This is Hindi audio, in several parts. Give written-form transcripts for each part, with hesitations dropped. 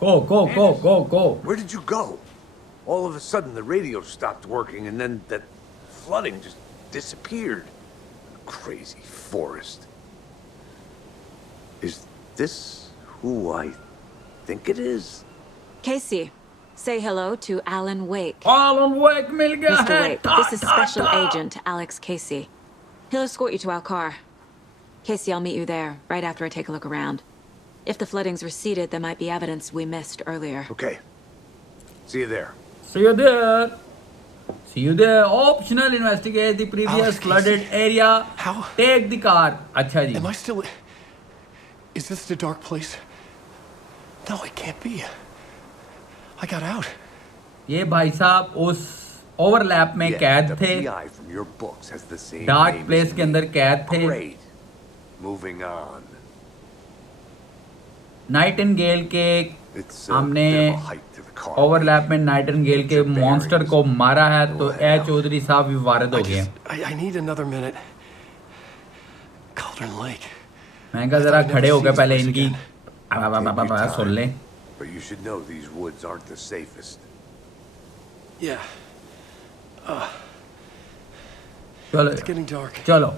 Go. Where did you go? All of a sudden, the radio stopped working, and then that flooding just disappeared. Crazy forest. Is this who I think it is? Casey, say hello to Alan Wake. Alan Wake मिल गया Mr. है. Wake, this is Special Agent Alex Casey. He'll escort you to our car. Casey, I'll meet you there, right after I take a look around. If the flooding's receded, there might be evidence we missed earlier. Okay. See you there. See you there. Optional, investigate the previous Alex, flooded Casey. area. How? Take the car. अच्छा जी. Am I still... Is this the dark place? No, it can't be. I got out. ये भाई साहब उस ओवरलैप में कैद थे. PI from your books has the same dark name place as के me. अंदर कैद थे. Great. Moving on. नाइटिंगेल के It's a हमने bit of a hike to the car. Overlap में नाइटिंगेल के मॉन्स्टर को मारा है तो ए चौधरी साहब भी वारद हो गए. I need another minute. Cauldron Lake. मैं कहा जरा खड़े हो गए पहले इनकी सुन लें. But you should know these woods aren't the safest. Yeah. चलो It's getting dark. चलो.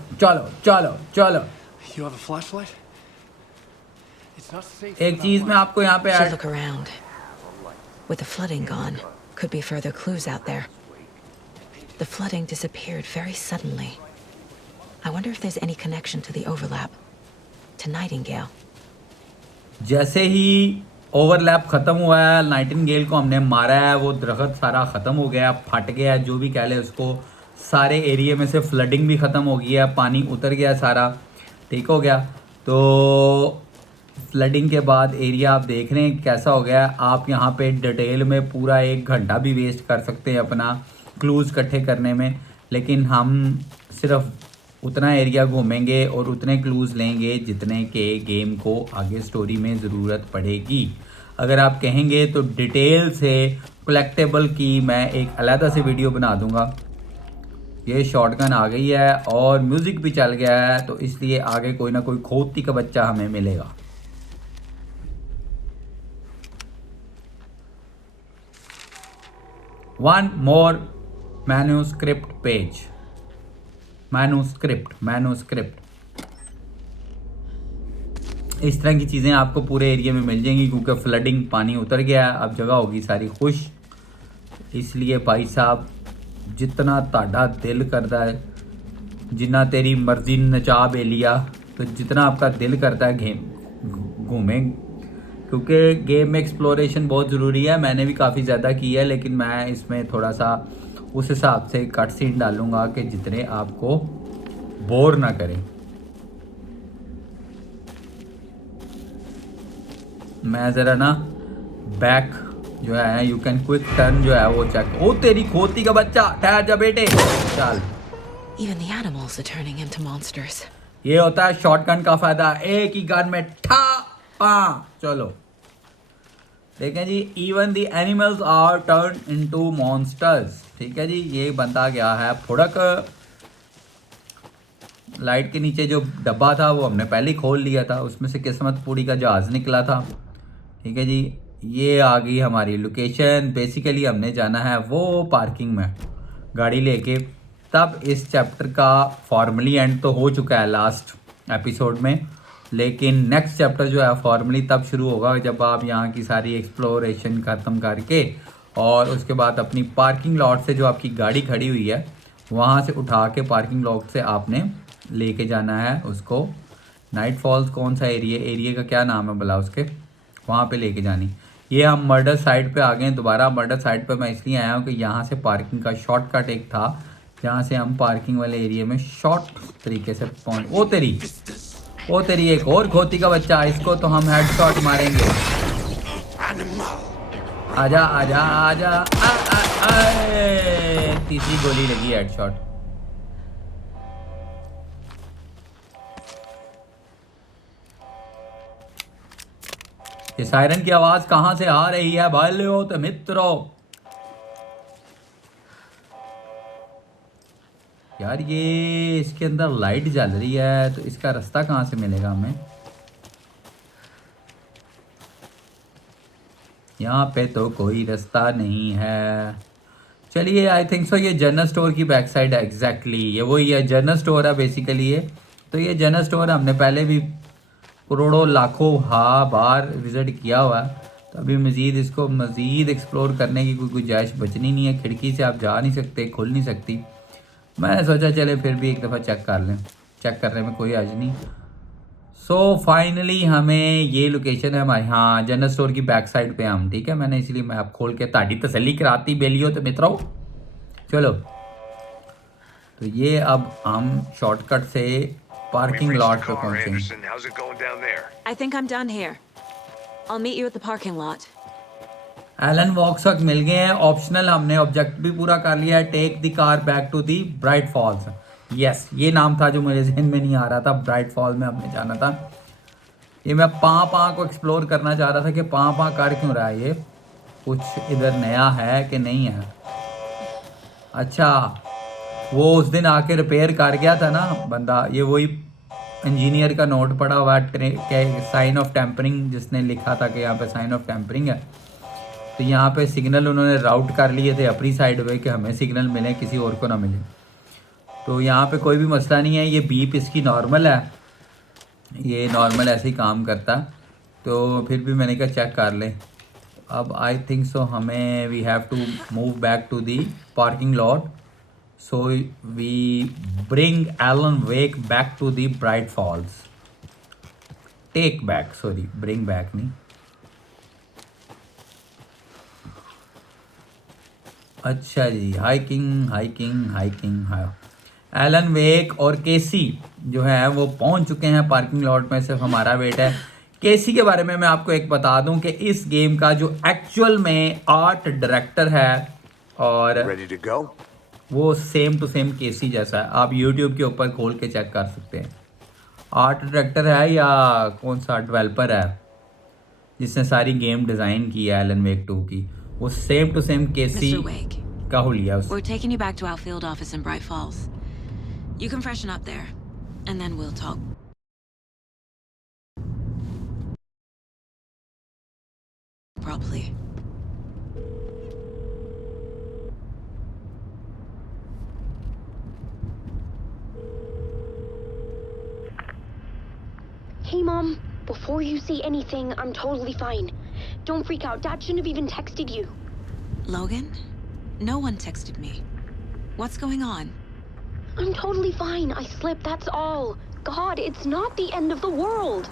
You have a flashlight? It's not safe. एक चीज मैं आपको यहाँ पे Should add look around. With the flooding gone, could be further clues out there. The flooding disappeared very suddenly. I wonder if there's any connection to the overlap. To Nightingale. जैसे ही ओवरलैप खत्म हुआ है, नाइटिंगेल को हमने मारा है, वो दरख्त सारा ख़त्म हो गया, फट गया, जो भी कह ले उसको. सारे एरिया में से फ्लडिंग भी ख़त्म हो गई है, पानी उतर गया सारा, ठीक हो गया. तो फ्लडिंग के बाद एरिया आप देख रहे हैं कैसा हो गया. आप यहाँ पे डिटेल में पूरा 1 घंटा भी वेस्ट कर सकते हैं अपना क्लूज़ इकट्ठे करने में, लेकिन हम सिर्फ उतना एरिया घूमेंगे और उतने क्लूज़ लेंगे जितने के गेम को आगे स्टोरी में ज़रूरत पड़ेगी. अगर आप कहेंगे तो डिटेल से कलेक्टेबल की मैं एक अलग से वीडियो बना दूंगा. ये शॉटगन आ गई है और म्यूज़िक भी चल गया है, तो इसलिए आगे कोई ना कोई खोती का बच्चा हमें मिलेगा. One more manuscript page. Manuscript इस तरह की चीज़ें आपको पूरे एरिया में मिल जाएंगी क्योंकि फ्लडिंग पानी उतर गया है, अब जगह होगी सारी खुश. इसलिए भाई साहब जितना ताड़ा दिल करता है, जितना तेरी मर्जी नचा बेलिया, तो जितना आपका दिल करता है गेम घूमें, क्योंकि गेम में एक्सप्लोरेशन बहुत ज़रूरी है. मैंने भी काफ़ी ज़्यादा की है, लेकिन मैं इसमें थोड़ा सा उस हिसाब से कट सीन डालूंगा कि जितने आपको बोर ना करें. मैं ज़रा ना बैक जो है यू कैन क्विक टर्न जो है वो चेक. ओ तेरी खोती का बच्चा, ठहर जा बेटे, चल. Even the animals are turning into monsters. ये होता है शॉटगन का फ़ायदा, एक ही गन में ठा पा. चलो देखें जी, even the animals are turn into monsters. ठीक है जी, ये बनता गया है फुड़क. लाइट के नीचे जो डब्बा था वो हमने पहले ही खोल लिया था, उसमें से किस्मत पूरी का जहाज़ निकला था. ठीक है जी, ये आ गई हमारी लोकेशन. बेसिकली हमने जाना है वो पार्किंग में गाड़ी लेके. तब इस चैप्टर का फॉर्मली एंड तो हो चुका है लास्ट एपिसोड में, लेकिन नेक्स्ट चैप्टर जो है फॉर्मली तब शुरू होगा जब आप यहाँ की सारी एक्सप्लोरेशन ख़त्म करके और उसके बाद अपनी पार्किंग लॉट से जो आपकी गाड़ी खड़ी हुई है वहाँ से उठा के पार्किंग लॉट से आपने लेके जाना है उसको. नाइट फॉल्स कौन सा एरिया का क्या नाम है भला उसके, वहाँ पे लेके जानी. ये हम मर्डर साइड पे आ गए हैं दोबारा. मर्डर साइड पे मैं इसलिए आया हूँ कि यहाँ से पार्किंग का शॉर्टकट एक था जहाँ से हम पार्किंग वाले एरिया में शॉर्ट तरीके से पहुँच. ओ तेरी एक और खोती का बच्चा, इसको तो हम हेडशॉट मारेंगे. आजा आजा आजा. तीसरी गोली लगी हेडशॉट. ये सायरन की आवाज कहां से आ रही है भाइयों तो मित्रों? यार ये इसके अंदर लाइट जल रही है, तो इसका रास्ता कहाँ से मिलेगा हमें? यहाँ पे तो कोई रास्ता नहीं है। चलिए, आई थिंक सो ये जनरल स्टोर की बैक साइड है। एग्जैक्टली ये वही है, जनरल स्टोर है बेसिकली ये। तो ये जनरल स्टोर हमने पहले भी करोड़ों लाखों बार विज़िट किया हुआ है। तो अभी मज़ीद इसको मज़ीद एक्सप्लोर करने की कोई गुंजाइश बचनी नहीं है। खिड़की से आप जा नहीं सकते, खुल नहीं सकती। मैंने सोचा चले फिर भी एक दफ़ा चेक कर लें। चेक करने में कोई हर्ज नहीं। सो फाइनली हमें ये लोकेशन है हमारी, हाँ जनरल स्टोर की बैक साइड पे हम, ठीक है। मैंने इसलिए मैप खोल के ताड़ी तसल्ली कराती बेलियो तो मित्रों। चलो, तो ये अब हम शॉर्टकट से पार्किंग लॉट पे पहुंचे। I think I'm done here. I'll meet you at the parking lot. एलन वॉक्स तक मिल गए हैं। ऑप्शनल हमने ऑब्जेक्ट भी पूरा कर लिया है। Take the car back to the bright falls. Yes, ये नाम था जो मेरे जहन में नहीं आ रहा था। ब्राइट फॉल में हमने जाना था। ये मैं पाँ को एक्सप्लोर करना चाह रहा था कि पाँ कर क्यों रहा है, ये कुछ इधर नया है कि नहीं है। अच्छा, वो उस दिन आके रिपेयर कर गया था ना बंदा, ये वही इंजीनियर का नोट पड़ा हुआ है, साइन ऑफ टेम्परिंग, जिसने लिखा था कि यहाँ पे साइन ऑफ टेम्परिंग है। तो यहाँ पे सिग्नल उन्होंने राउट कर लिए थे अपनी साइड पे कि हमें सिग्नल मिले, किसी और को ना मिले। तो यहाँ पे कोई भी मसला नहीं है। ये बीप इसकी नॉर्मल है, ये नॉर्मल ऐसे ही काम करता। तो फिर भी मैंने कहा चेक कर ले। अब आई थिंक सो हमें we have to move back to the parking lot. So we bring Alan Wake back to the bright Falls. Take back, sorry bring back नहीं। अच्छा जी, हाइकिंग। एलन वेक और केसी जो है वो पहुंच चुके हैं पार्किंग लॉट में। सिर्फ हमारा वेट है। केसी के बारे में मैं आपको एक बता दूं कि इस गेम का जो एक्चुअल में आर्ट डायरेक्टर है और वो सेम टू सेम केसी जैसा है। आप यूट्यूब के ऊपर खोल के चेक कर सकते हैं। आर्ट डायरेक्टर है या कौन सा डेवलपर है जिसने सारी गेम डिज़ाइन की है एलन वेक 2 की, वो सेम टू सेम केसी का हुलिया। We're taking you back to our field office in Bright Falls. You can freshen up there, and then we'll talk properly. Hey, Mom. Before you say anything, I'm totally fine. Don't freak out. Dad shouldn't have even texted you. Logan? No one texted me. What's going on? I'm totally fine. I slipped, that's all. God, it's not the end of the world.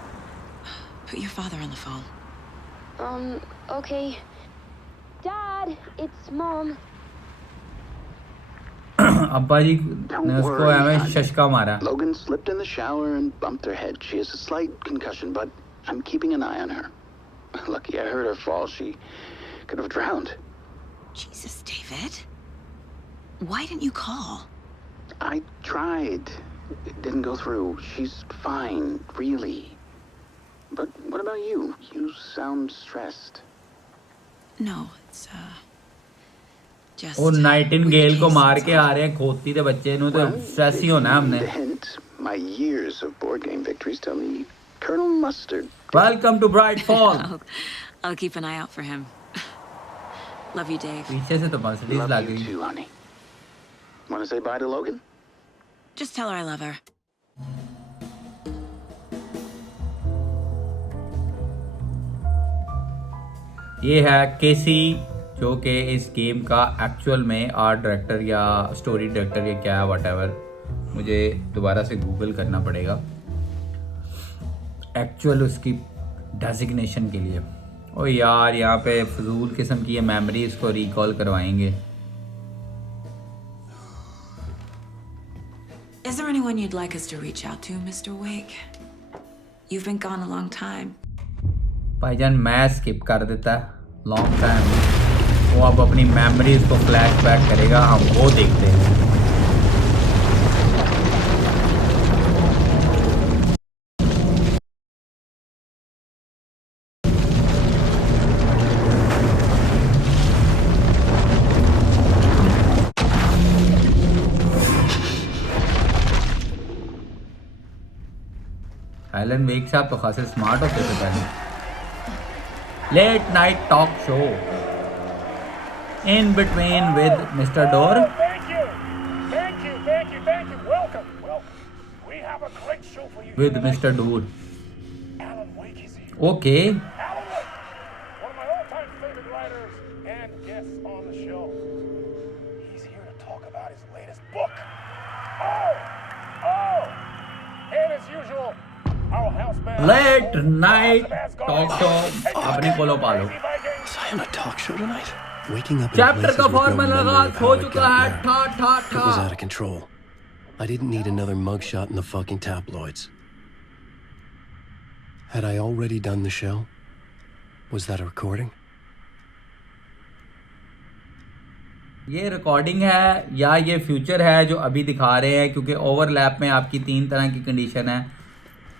Put your father on the phone. Okay. Dad, it's Mom. अब्बा जी ने उसको हमें शशका मारा। Logan slipped in the shower and bumped her head. She has a slight concussion, but I'm keeping an eye on her. Lucky I heard her fall. She could have drowned. Jesus, David. Why didn't you call? I tried. It didn't go through. She's fine, really. But what about you? You sound stressed. No, it's just वो नाइटिंगेल को मार के आ रहे हैं खोती के बच्चे नु, तो स्ट्रेस ही होना हमने। Hint, my years of board game victories tell me Colonel Mustard. Welcome to Bright Falls. I'll keep an eye out for him. Love you, Dave. पीछे से तो मर्सिडीज Love लग you गई। too, honey. Want to say bye to Logan? Just tell her I love her. ये है केसी, जो कि इस गेम का एक्चुअल में आर्ट डायरेक्टर या स्टोरी डायरेक्टर या क्या है, व्हाटएवर, मुझे दोबारा से गूगल करना पड़ेगा एक्चुअल उसकी डेजिग्नेशन के लिए। ओ यार, यहाँ पे फजूल किस्म की ये मेमोरीज को रिकॉल करवाएंगे। Is there anyone you'd like us to reach out to, Mr. Wake? You've been gone a long time. भाईजान मैं स्किप कर देता लॉन्ग टाइम। वो अब अपनी मेमोरीज को फ्लैशबैक करेगा, हम वो देखते हैं। एलन वेक साहब तो खासे स्मार्ट होते थे पहले। Late night talk show. In between with Mr. Door. Thank you. Welcome. We have a great show for you. With Mr. Door. Alan Wake is here. Okay. Alan Wake, one of my all-time favorite writers and guests on the show. He's here to talk about his latest book. And as usual, our house band. Late night talk show. अपने कोलो पालो. Was I on a talk show tonight? Waking up in Chapter places का with no फॉर्मूला memory लगा of how हो I चुका got है. there. ठा ठा It was ठा. out of control. I didn't need another mugshot in the fucking tabloids. Had I already done the show? Was that a recording? ये रिकॉर्डिंग है या ये फ्यूचर है जो अभी दिखा रहे हैं, क्योंकि ओवरलैप में आपकी 3 तरह की कंडीशन है,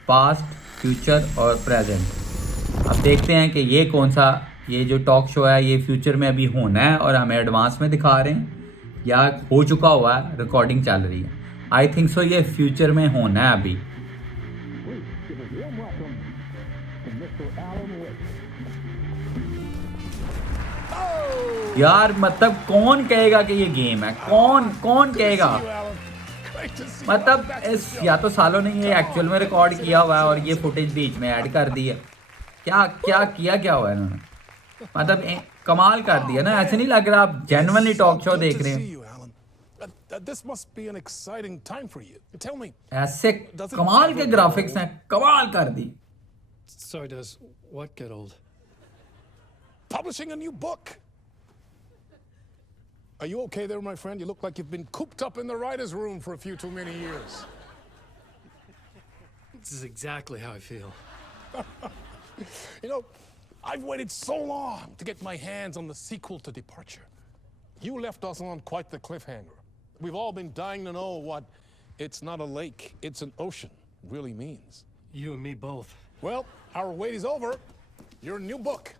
पास्ट, फ्यूचर और प्रेजेंट. अब देखते हैं कि ये कौन सा, ये जो टॉक शो है ये फ्यूचर में अभी होना है और हमें एडवांस में दिखा रहे हैं या हो चुका हुआ है, रिकॉर्डिंग चल रही है. आई थिंक सो ये फ्यूचर में होना है अभी. यार मतलब कौन कहेगा कि ये गेम है? कौन कहेगा? मतलब इस या तो सालों ने ये एक्चुअल में रिकॉर्ड किया हुआ है और ये फुटेज बीच में ऐड कर दी है. क्या हुआ है इन्होंने? मतलब कमाल कर दिया ना. ऐसे नहीं लग रहा आप जेन्युइनली टॉक शो देख रहे हैं. This must be an exciting time for you. Tell me. ऐसे कमाल के ग्राफिक्स हैं, कमाल कर दी. So does what get old? Publishing a new book. Are you okay there, my friend? You look like you've been cooped up in the writer's room for a few too many years. This is exactly how I feel. You know, I've waited so long to get my hands on the sequel to Departure. You left us on quite the cliffhanger. We've all been dying to know what "it's not a lake, it's an ocean" really means. You and me both. Well, our wait is over. Your new book,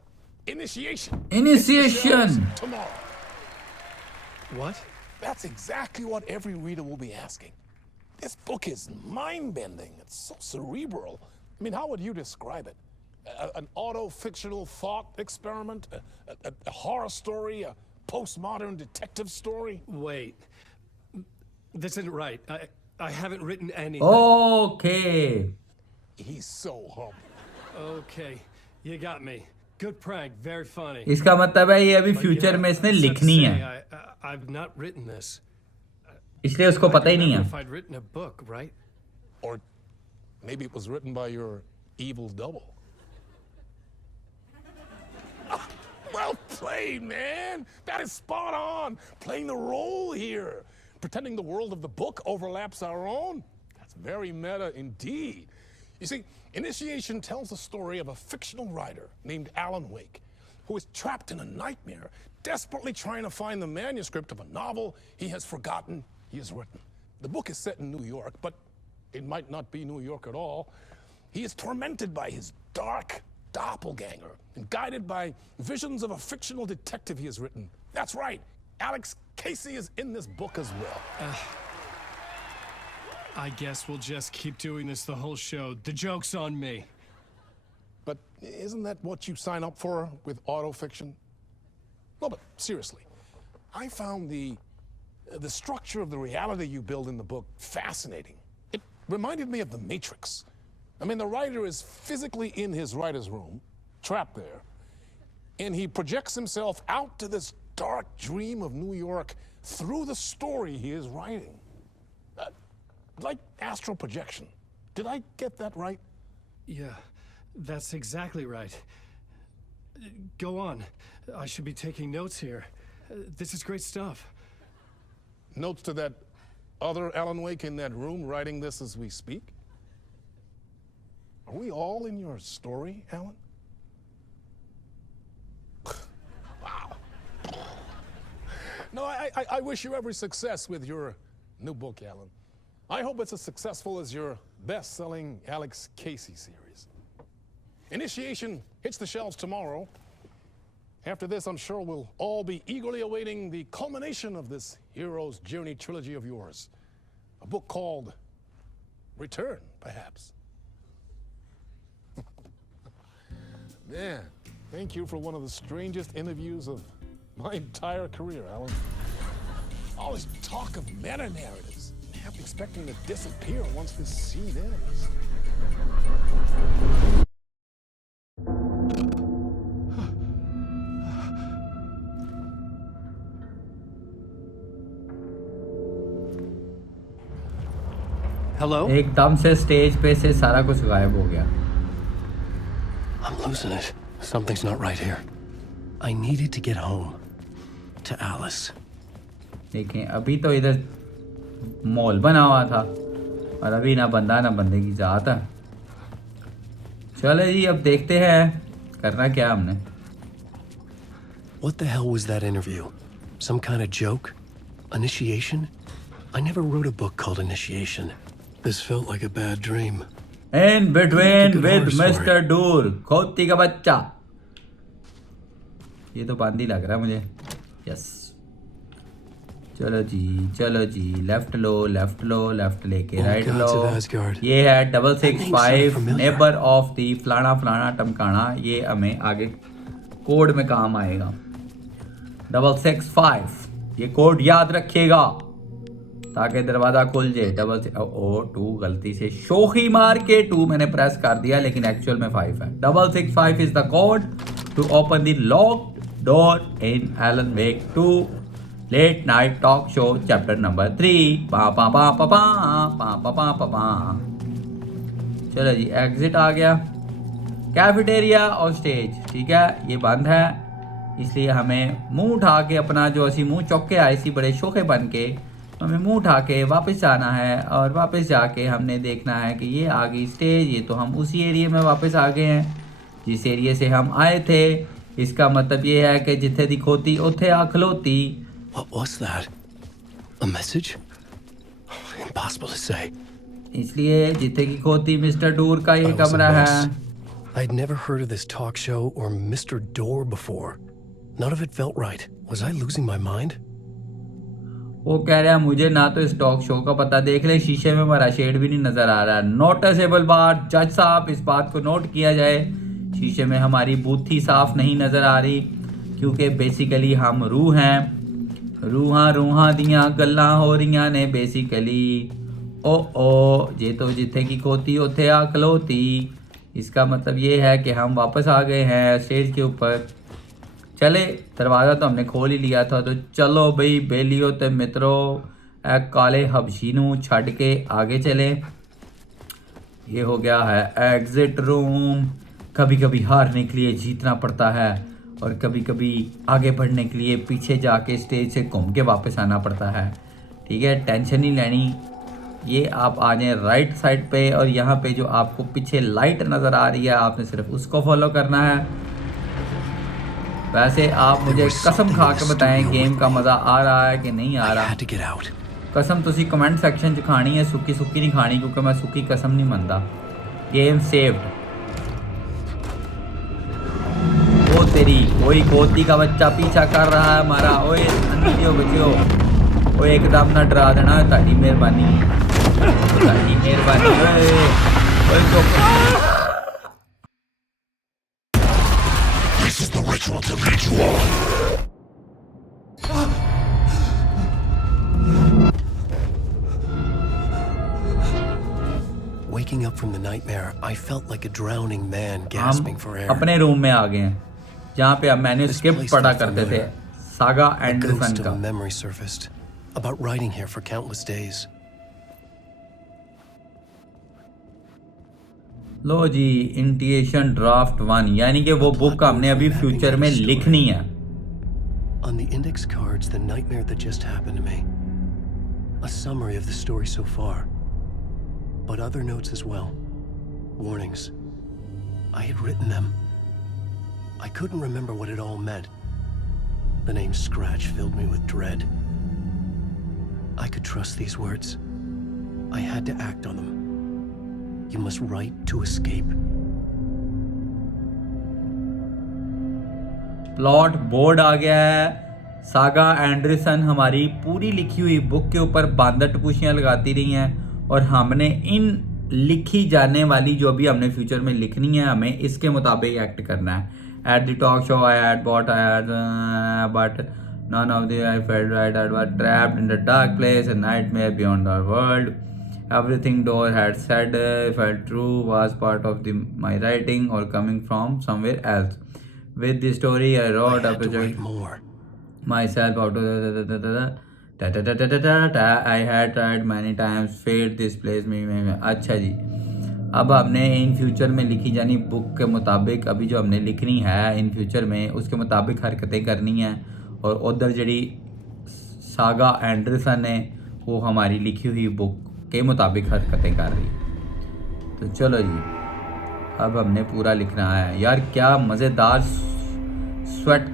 Initiation. Initiation. Tomorrow. What? That's exactly what every reader will be asking. This book is mind-bending. It's so cerebral. I mean, how would you describe it? An auto-fictional thought experiment? A horror story? A postmodern detective story? Wait. This isn't right. I haven't written anything. Okay. He's so humble. Okay. You got me. Good prank. Very funny. इसका मतलब है ये अभी But फ्यूचर yeah, में इसने it's लिखनी to है, say, I've not written this. इसलिए उसको पता ही नहीं If है. I'd written a book, right? Or maybe it was written by your evil double. Well played, man. That is spot on. Playing the role here. Pretending the world of the book overlaps our own. That's very meta indeed. You see, Initiation tells the story of a fictional writer named Alan Wake, who is trapped in a nightmare, desperately trying to find the manuscript of a novel he has forgotten he has written. The book is set in New York, but it might not be New York at all. He is tormented by his dark doppelganger and guided by visions of a fictional detective he has written. That's right, Alex Casey is in this book as well. I guess we'll just keep doing this the whole show. The joke's on me. But isn't that what you sign up for with autofiction? No, but seriously, I found the structure of the reality you build in the book fascinating. It reminded me of The Matrix. I mean, the writer is physically in his writer's room, trapped there, and he projects himself out to this dark dream of New York through the story he is writing. Like astral projection. Did I get that right? Yeah, that's exactly right. Go on. I should be taking notes here. This is great stuff. Notes to that other Alan Wake in that room writing this as we speak? Are we all in your story, Alan? Wow. No, I wish you every success with your new book, Alan. I hope it's as successful as your best-selling Alex Casey series. Initiation hits the shelves tomorrow. After this, I'm sure we'll all be eagerly awaiting the culmination of this hero's journey trilogy of yours. A book called Return, perhaps. Man, Thank you for one of the strangest interviews of my entire career, Alan. All this talk of meta-narratives. Half expecting to disappear once this scene ends. Hello? एकदम से स्टेज पे से सारा कुछ गायब हो गया। I'm losing it. Something's not right here. I needed to get home. To Alice. देखें अभी तो इधर मॉल बना हुआ था और अभी ना बंदा ना बंदे की जात है। चलो जी अब देखते हैं करना क्या हमने। What the hell was that interview? Some kind of joke? Initiation? I never wrote a book called Initiation. This felt like a bad dream. In between Good with horror Mr. Dool, खोती का बच्चा। ये तो बांदी लग रहा है मुझे। यस चलो जी लेफ्ट लो लेफ्ट लेके राइट लो। ये है 665 नेबर ऑफ दी फलाना फलाना टमकाना। ये हमें आगे कोड में काम आएगा। 665 ये कोड याद रखिएगा ताकि दरवाजा खुल जाए। 2 गलती से शोखी मार के 2 मैंने प्रेस कर दिया लेकिन एक्चुअल में 5 है। 665 is the code to open the locked door in Alan Wake 2 late night talk show chapter number 3। पा पा पा पा पा पा पा पा पा पा। चलो जी एग्जिट आ गया। कैफेटेरिया और स्टेज ठीक है ये बंद है इसलिए हमें मुंह उठा के अपना जो असी मुंह चौक के आए सी बड़े शोखे बन के हमें मुंह उठा के वापस जाना है और वापस जाके हमने देखना है कि ये आ गई स्टेज। ये तो हम उसी एरिया में वापस आ गए हैं जिस एरिया से हम आए थे। इसका मतलब ये है कि जिथे दी खोती उथे आ खलोती। What was that? A message? Impossible to say. इसलिए जिथे की खोती मिस्टर डोर का ये कमरा है। I'd never heard of this talk show or Mr. Door before. None of it felt right. Was I losing my mind? वो कह रहा है मुझे ना तो इस टॉक शो का पता। देख ले शीशे में हमारा शेड भी नहीं नजर आ रहा। नोटिसेबल बात जज साहब इस बात को नोट किया जाए शीशे में हमारी बूथी साफ नहीं नजर आ रही क्योंकि बेसिकली हम रूह हैं। रूहां दियां गल्लां हो रही ने बेसिकली। ओ जे तो जिथे की खोती उथे आ खलोती। इसका मतलब ये है कि हम वापस आ गए हैं स्टेज के ऊपर। चले दरवाज़ा तो हमने खोल ही लिया था तो चलो बई बेलियो ते मित्रों ए काले हबशी नू छड़ के आगे चले। ये हो गया है एग्जिट रूम। कभी कभी हारने के लिए जीतना पड़ता है और कभी कभी आगे बढ़ने के लिए पीछे जाके स्टेज से घूम के वापस आना पड़ता है। ठीक है टेंशन नहीं लेनी। ये आप आ जाएँ राइट साइड पे और यहाँ पे जो आपको पीछे लाइट नज़र आ रही है आपने सिर्फ उसको फॉलो करना है। वैसे आप मुझे कसम खा के बताएं गेम का मज़ा आ रहा है कि नहीं आ रहा। कसम तुसी कमेंट सेक्शन च खानी है सुक्की नहीं खानी क्योंकि मैं सुक्की कसम नहीं मनता। Game saved. वो तेरी कोई खोती का बच्चा पीछा कर रहा है हमारा। ओए अंधियो बच्चियो ओए एकदम ना डरा देना। ताड़ी मेहरबानी ओए चुप। This is the ritual to lead you on. Waking up from the nightmare, I felt like a drowning man gasping for air. अपने रूम में आ गए हैं जहाँ पे हम मैन्यूस्क्रिप्ट पढ़ा करते थे सागा एंडरसन ghost of का। a memory surfaced about writing here for countless days. लो जी इंटिएशन ड्राफ्ट 1 यानी कि वो बुक हमने अभी फ्यूचर में लिखनी है। On the index cards, the nightmare that just happened to me. A summary of the story so far. But other notes as well. Warnings. I had written them. I couldn't remember what it all meant. The name Scratch filled me with dread. I could trust these words. I had to act on them. You must write to escape. Plot board आ गया है। सागा एंडरसन हमारी पूरी लिखी हुई बुक के ऊपर बांदर टपूशियाँ लगाती रही हैं और हमने इन लिखी जाने वाली जो भी हमने फ्यूचर में लिखनी है हमें इसके मुताबिक एक्ट करना है। At the talk show I had bought, but none of the I felt right. I was trapped in the dark place, a nightmare beyond our world. Everything Dor had said felt true, was part of my writing or coming from somewhere else. With the story, I wrote a project myself out of I had tried many times, failed this place में अच्छा जी. अब हमने इन फ्यूचर में लिखी जानी बुक के मुताबिक अभी जो हमने लिखनी है इन फ्यूचर में उसके मुताबिक हरकतें करनी हैं और उधर जड़ी सागा एंडरसन है वो हमारी लिखी हुई बुक के मुताबिक हरकतें कर रही. तो चलो जी अब हमने पूरा लिखना है. यार क्या मज़ेदार स्वेट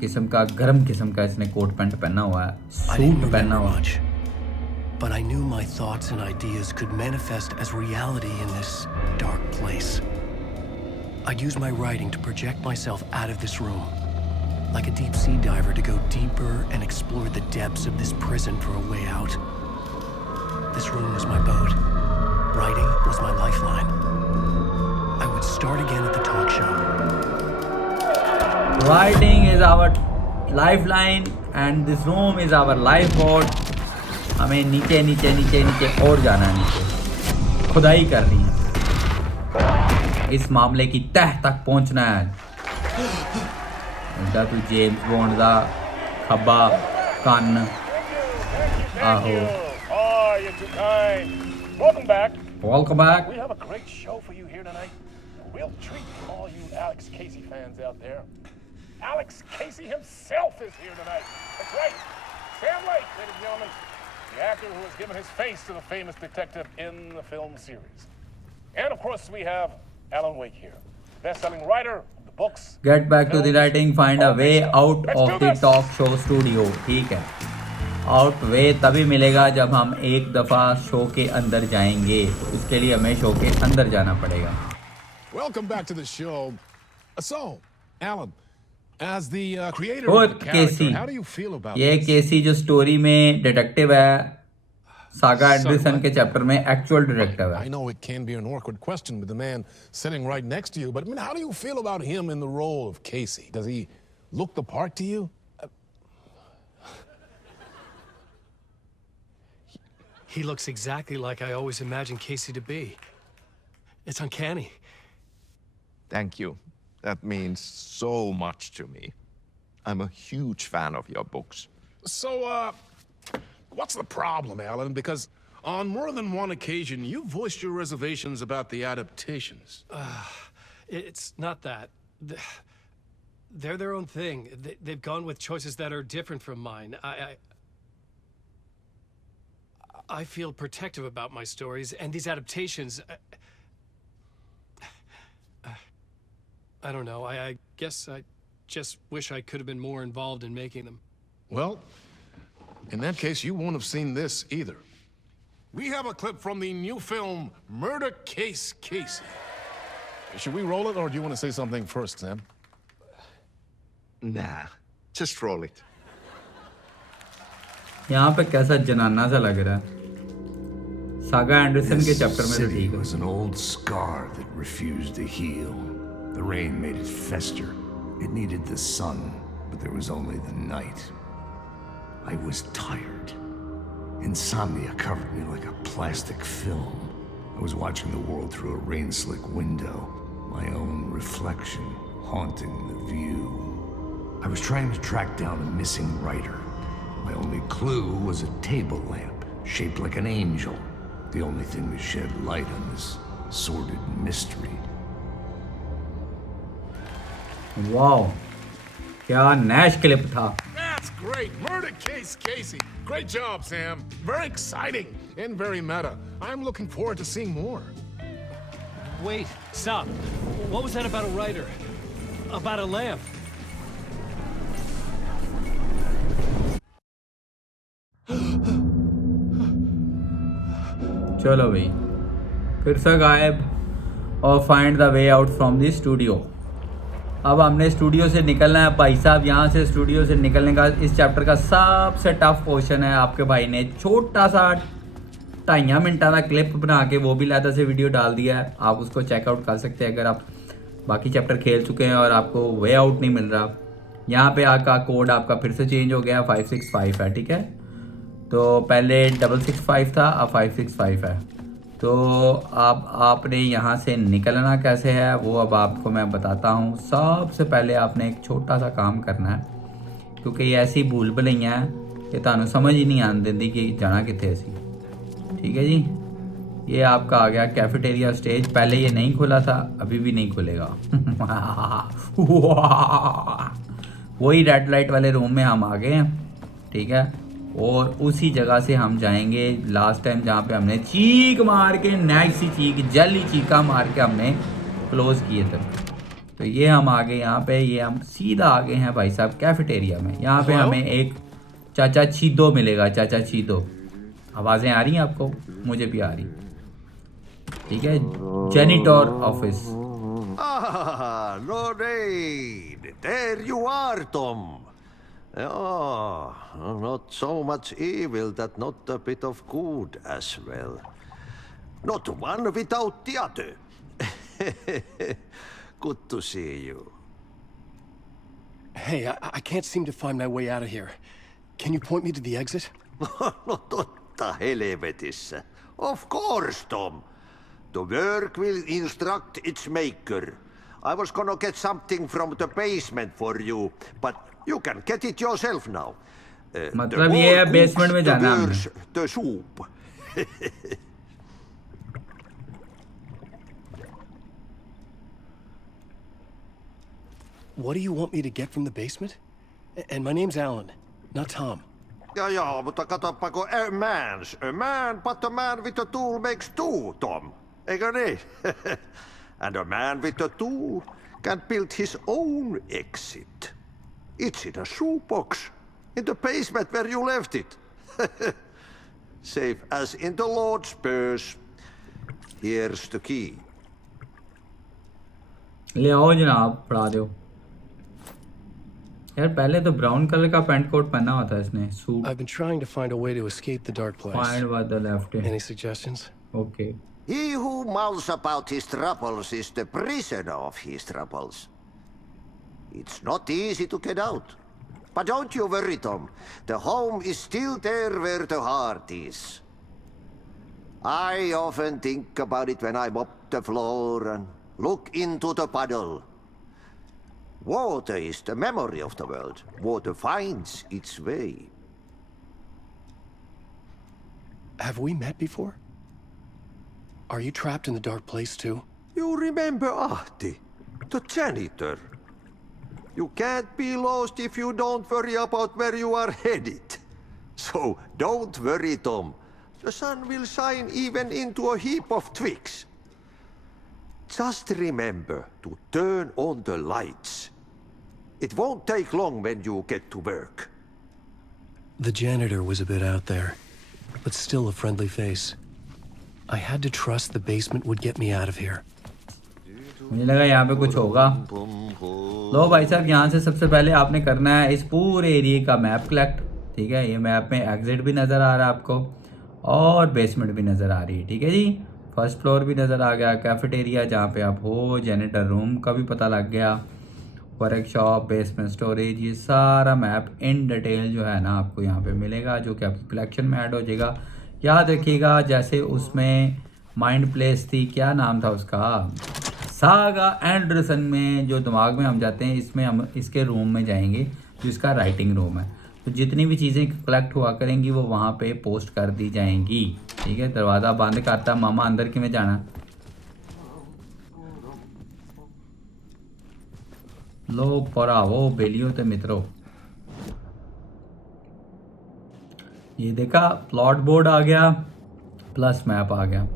किस्म का गर्म किस्म का इसने कोट पैंट पहना हुआ है, सूट पहना हुआ है. But I knew my thoughts and ideas could manifest as reality in this dark place. I'd use my writing to project myself out of this room, like a deep sea diver to go deeper and explore the depths of this prison for a way out. This room was my boat. Writing was my lifeline. I would start again at the talk show. Writing is our lifeline and this room is our lifeboat. हमें नीचे नीचे नीचे नीचे और जाना है, नीचे खुदाई करनी है, इस मामले की तह तक पहुंचना है. उधर तू जेम्स बॉन्ड दा खब्बा कान आहो. Welcome back. Welcome back. We have a great show for you here tonight. A real treat for all you Alex Casey fans out there. Alex Casey himself is here tonight. That's right. Sam Lake, ladies and gentlemen. The actor who has given his face to the famous detective in the film series. And of course we have Alan Wake here, best-selling writer of the books. Get back to the writing, find a way out of the talk show studio. ठीक है, आउट वे तभी मिलेगा जब हम एक दफ़ा शो के अंदर जाएंगे. उसके लिए हमें शो के अंदर जाना पड़ेगा. Welcome back to the show. So, Alan, as the creator of the character, how do you feel about ये केसी जो स्टोरी में डिटेक्टिव है, सागा एंडरसन के चैप्टर में एक्चुअल डिटेक्टिव है. I know it can be an awkward question with the man sitting right next to you, but I mean, how do you feel about him in the role of Casey? Does he look the part to you? He looks exactly like I always imagined Casey to be. It's uncanny. Thank you. That means so much to me. I'm a huge fan of your books. So, what's the problem, Alan? Because on more than one occasion, you voiced your reservations about the adaptations. It's not that. They're their own thing. They've gone with choices that are different from mine. I feel protective about my stories, and these adaptations... I don't know. I guess I just wish I could have been more involved in making them. Well, in that case, you won't have seen this either. We have a clip from the new film, Murder Case Casey. Should we roll it, or do you want to say something first, Sam? Nah, just roll it. यहाँ पे कैसा जनाना सा लग रहा है. सागा एंडरसन के चैप्टर में तो ठीक है. was an old scar that refused to heal. The rain made it fester. It needed the sun, but there was only the night. I was tired. Insomnia covered me like a plastic film. I was watching the world through a rain-slick window, my own reflection haunting the view. I was trying to track down a missing writer. My only clue was a table lamp, shaped like an angel. The only thing that shed light on this sordid mystery. Wow, क्या नैश क्लिप था. That's great. Murder Case Casey. Great job, Sam. Very exciting and very meta. I'm looking forward to seeing more. Wait, stop. What was that about a writer? About a lamp? चलो भाई, फिर से गायब और find the way out from the studio. अब हमने स्टूडियो से निकलना है भाई साहब. यहाँ से स्टूडियो से निकलने का इस चैप्टर का सबसे टफ पोर्शन है. आपके भाई ने छोटा सा 2.5 मिनट का क्लिप बना के वो भी लादा से वीडियो डाल दिया है. आप उसको चेकआउट कर सकते हैं अगर आप बाकी चैप्टर खेल चुके हैं और आपको वे आउट नहीं मिल रहा, यहाँ पे आपका कोड आपका फिर से चेंज हो गया, 565 है, ठीक है। तो पहले 665 था, अब 565 है। तो आपने यहाँ से निकलना कैसे है वो अब आपको मैं बताता हूँ। सबसे पहले आपने एक छोटा सा काम करना है, क्योंकि ये ऐसी भूल भुलैया है कि तुहानू समझ ही नहीं आन देंदी कि जाना कितने असी। ठीक है जी, ये आपका आ गया कैफेटेरिया स्टेज। पहले ये नहीं खुला था, अभी भी नहीं खुलेगा। वही रेड लाइट वाले रूम में हम आ गए हैं, ठीक है। और उसी जगह से हम जाएंगे लास्ट टाइम जहाँ पे हमने चीख मार के, नाइस सी चीख, जली चीखा मार के हमने क्लोज किए थे। तो ये हम आ गए यहाँ पे, ये हम सीधा आ गए हैं भाई साहब कैफेटेरिया में। यहाँ पे हमें एक चाचा चीदो मिलेगा, चाचा चीदो। आवाज़ें आ रही हैं आपको? मुझे भी आ रही, ठीक है। Janitor office. Ah, Lorraine, there you are, Tom. Oh, not so much evil that not a bit of good as well. Not one without the other. Good to see you. Hey, I can't seem to find my way out of here. Can you point me to the exit? No totta helvetissä. Of course, Tom. The work will instruct its maker. I was gonna get something from the basement for you, but you can get it yourself now. मतलब ये है बेसमेंट में जाना है। The soup. What do you want me to get from the basement? And my name's Alan, not Tom. Ja, mutta katsopako, a man, but a man with a tool makes two, Tom. Eikö niin? And a man with a tool can build his own exit. It's in a shoebox, in the basement where you left it. Safe as in the Lord's purse. Here's the key. ले आओ जनाब, पढ़ा दो यार। पहले तो ब्राउन कलर का पैंट कोट पहना हुआ था इसने, suit. I've been trying to find a way to escape the dark place. Find what the left. Any suggestions? Okay. He who mouths about his troubles is the prisoner of his troubles. It's not easy to get out. But don't you worry, Tom. The home is still there where the heart is. I often think about it when I mop the floor and look into the puddle. Water is the memory of the world. Water finds its way. Have we met before? Are you trapped in the dark place too? You remember Ahti, the janitor. You can't be lost if you don't worry about where you are headed. So don't worry, Tom. The sun will shine even into a heap of twigs. Just remember to turn on the lights. It won't take long when you get to work. The janitor was a bit out there, but still a friendly face. I had to trust the basement would get me out of here. मुझे लगा यहाँ पे कुछ होगा। लो भाई साहब, यहाँ से सबसे पहले आपने करना है इस पूरे एरिया का मैप कलेक्ट, ठीक है। ये मैप में एग्जिट भी नज़र आ रहा है आपको और बेसमेंट भी नज़र आ रही है, ठीक है जी। फर्स्ट फ्लोर भी नज़र आ गया, कैफेटेरिया जहाँ पे आप हो, जेनेटर रूम का भी पता लग गया, वर्कशॉप, बेसमेंट, स्टोरेज, ये सारा मैप इन डिटेल जो है ना आपको यहाँ पे मिलेगा, जो कि आपकी कलेक्शन में ऐड हो जाएगा। याद रखिएगा जैसे उसमें माइंड प्लेस थी, क्या नाम था उसका, सागा एंडरसन में जो दिमाग में हम जाते हैं, इसमें हम इसके रूम में जाएंगे जो इसका राइटिंग रूम है। तो जितनी भी चीज़ें कलेक्ट हुआ करेंगी वो वहाँ पे पोस्ट कर दी जाएंगी, ठीक है। दरवाज़ा बंद करता मामा, अंदर किमें जाना। लो परावो बेलियो ते मित्रों, ये देखा प्लॉट बोर्ड आ गया प्लस मैप आ गया,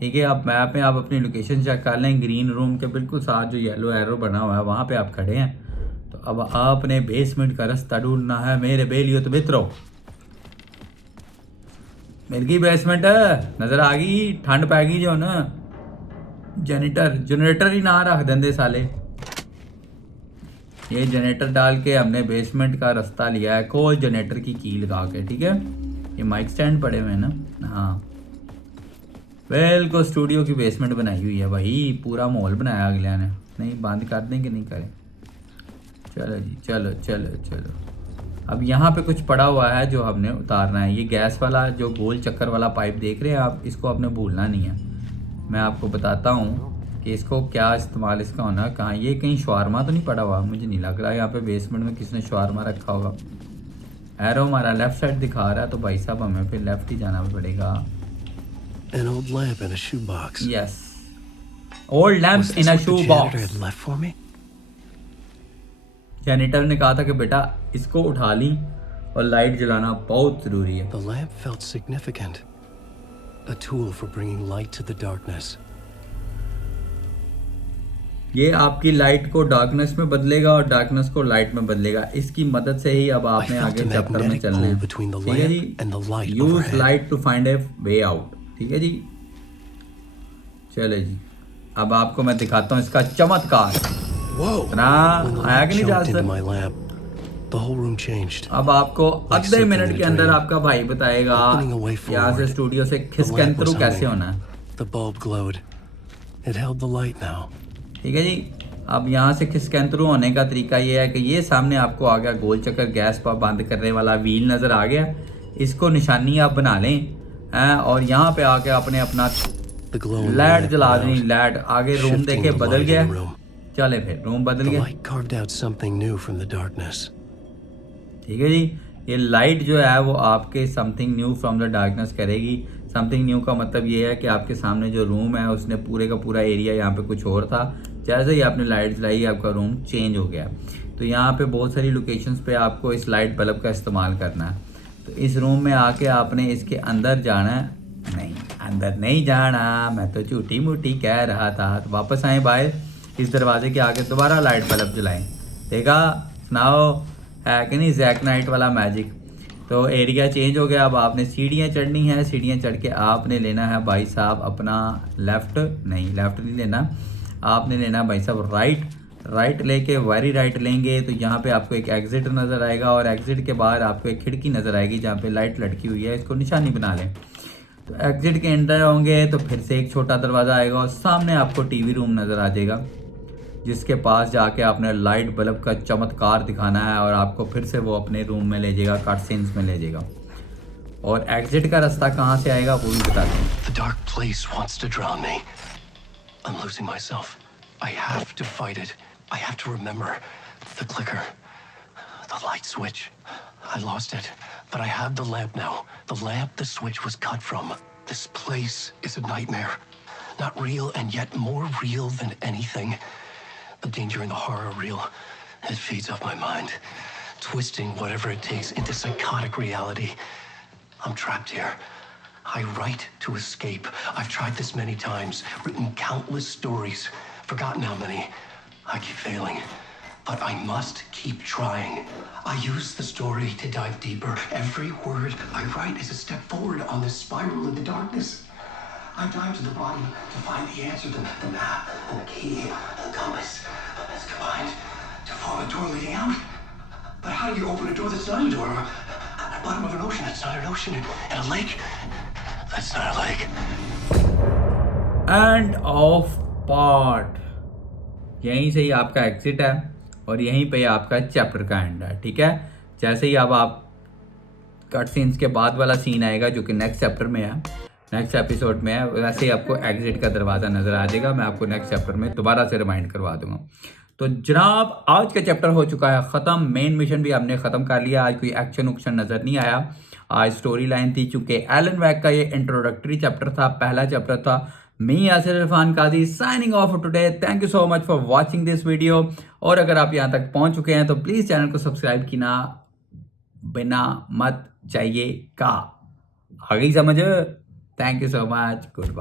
ठीक है। अब मैप में आप अपनी लोकेशन चेक कर लें। ग्रीन रूम के बिल्कुल साथ जो येलो एरो बना हुआ है वहाँ पे आप खड़े हैं। तो अब आपने बेसमेंट का रास्ता ढूंढना है मेरे बेलियो तो मित्रों। मिल गई बेसमेंट, नज़र आ गई, ठंड पै गई जो ना। जनरेटर ही ना रख देंगे साले। ये जनरेटर डाल के हमने बेसमेंट का रास्ता लिया है, कोई जनरेटर की की लगा के, ठीक है। ये माइक स्टैंड पड़े हुए हैं ना, हाँ। बिल्कुल स्टूडियो की बेसमेंट बनाई हुई है भाई, पूरा मॉल बनाया अगले ने। नहीं बंद कर दें कि नहीं करें? चलो जी, चलो चलो चलो। अब यहाँ पे कुछ पड़ा हुआ है जो हमने उतारना है। ये गैस वाला जो गोल चक्कर वाला पाइप देख रहे हैं आप, इसको आपने भूलना नहीं है। मैं आपको बताता हूँ कि इसको क्या इस्तेमाल इसका होना है। कहाँ ये कहीं शवारमा तो नहीं पड़ा हुआ? मुझे नहीं लग रहा यहाँ पे बेसमेंट में किसने शवारमा रखा होगा। एरो हमारा लेफ्ट साइड दिखा रहा है, तो भाई साहब हमें फिर लेफ्ट ही जाना पड़ेगा। An old lamp in a shoebox. Yes. Old lamp Was in this a what the shoebox. janitor had left for me? Janitor ने कहा था कि बेटा इसको उठा ली और लाइट जलाना बहुत ज़रूरी है। The lamp felt significant. A tool for bringing light to the darkness. ये आपकी लाइट को डार्कनेस में बदलेगा और डार्कनेस को लाइट में बदलेगा। इसकी मदद से ही अब आपने आगे चैप्टर में चलना है। ठीक है जी, use light to find a way out. ठीक है जी, चलो जी, अब आपको मैं दिखाता हूँ इसका चमत्कार। आया कि नहीं जहाज तक? The whole room changed. अब आपको आधे मिनट के अंदर आपका भाई बताएगा यहाँ से स्टूडियो से खिसकन थ्रू कैसे होना है। The bulb glowed. It held the light now. ठीक है जी, अब यहाँ से खिसकन थ्रू होने का तरीका ये है कि ये सामने आपको आ गया गोल चक्कर, गैस पर बंद करने वाला व्हील नज़र आ गया। इसको निशानी आप बना लें और यहाँ पे आके आपने अपना लाइट जला दें। लाइट आगे रूम देखे बदल गया। चले फिर रूम बदल गया। ठीक है जी, ये लाइट जो है वो आपके something new from the darkness करेगी। समथिंग न्यू का मतलब ये है कि आपके सामने जो रूम है उसने पूरे का पूरा एरिया यहाँ पे कुछ और था, जैसे ही आपने लाइट जलाई आपका रूम चेंज हो गया। तो यहाँ पे बहुत सारी लोकेशंस पे आपको इस लाइट बल्ब का इस्तेमाल करना है। तो इस रूम में आके आपने इसके अंदर जाना है। नहीं, अंदर नहीं जाना, मैं तो झूठी मूठी कह रहा था। तो वापस आए बाहर, इस दरवाजे के आगे दोबारा लाइट बल्ब जलाएं। देखा, सुनाओ है कि नहीं जैक नाइट वाला मैजिक। तो एरिया चेंज हो गया। अब आपने सीढ़ियाँ चढ़नी है। सीढ़ियाँ चढ़ के आपने लेना है भाई साहब अपना लेफ़्ट नहीं लेना, आपने लेना भाई साहब राइट लेके वेरी राइट लेंगे तो यहाँ पे आपको एक एग्जिट नज़र आएगा और एग्जिट के बाहर आपको एक खिड़की नज़र आएगी जहाँ पे लाइट लटकी हुई है। इसको निशानी बना लें। तो एग्जिट के एंटर होंगे तो फिर से एक छोटा दरवाज़ा आएगा और सामने आपको टीवी रूम नज़र आ जाएगा, जिसके पास जाके आपने लाइट बल्ब का चमत्कार दिखाना है और आपको फिर से वो अपने रूम में ले जाएगा, कट सीन्स में ले जाएगा। और एग्जिट का रास्ता कहाँ से आएगा वो भी बता दें। The dark place wants to drown me. I'm losing myself. I have to fight it. I have to remember the clicker, the light switch. I lost it, but I have the lamp now. The lamp the switch was cut from. This place is a nightmare. Not real and yet more real than anything. The danger and the horror real. It feeds off my mind, twisting whatever it takes into psychotic reality. I'm trapped here. I write to escape. I've tried this many times, written countless stories, forgotten how many. I keep failing, but I must keep trying. I use the story to dive deeper. Every word I write is a step forward on this spiral in the darkness. I dive to the bottom to find the answer, the map, and the key, the compass. It's combined to form a door leading out. But how do you open a door that's not a door? At the bottom of an ocean, that's not an ocean. And a lake, that's not a lake. End of part. यहीं से ही आपका एग्जिट है और यहीं पे आपका चैप्टर का एंड है। ठीक है, जैसे ही अब आप कट सीन्स के बाद वाला सीन आएगा जो कि नेक्स्ट चैप्टर में है, नेक्स्ट एपिसोड में है, वैसे ही आपको एग्जिट का दरवाज़ा नज़र आ जाएगा। मैं आपको नेक्स्ट चैप्टर में दोबारा से रिमाइंड करवा दूंगा। तो जनाब आज का चैप्टर हो चुका है ख़त्म। मेन मिशन भी हमने ख़त्म कर लिया। आज कोई एक्शन उक्शन नज़र नहीं आया। आज स्टोरी लाइन थी, चूँकि एलन वैक का ये इंट्रोडक्टरी चैप्टर था, पहला चैप्टर था। Me Yasir Irfan Kazi signing off today. Thank you so much for watching this video. और अगर आप यहाँ तक पहुँच चुके हैं तो प्लीज़ चैनल को सब्सक्राइब किना बिना मत चाहिए का। आ गई समझ। Thank you so much. Good bye.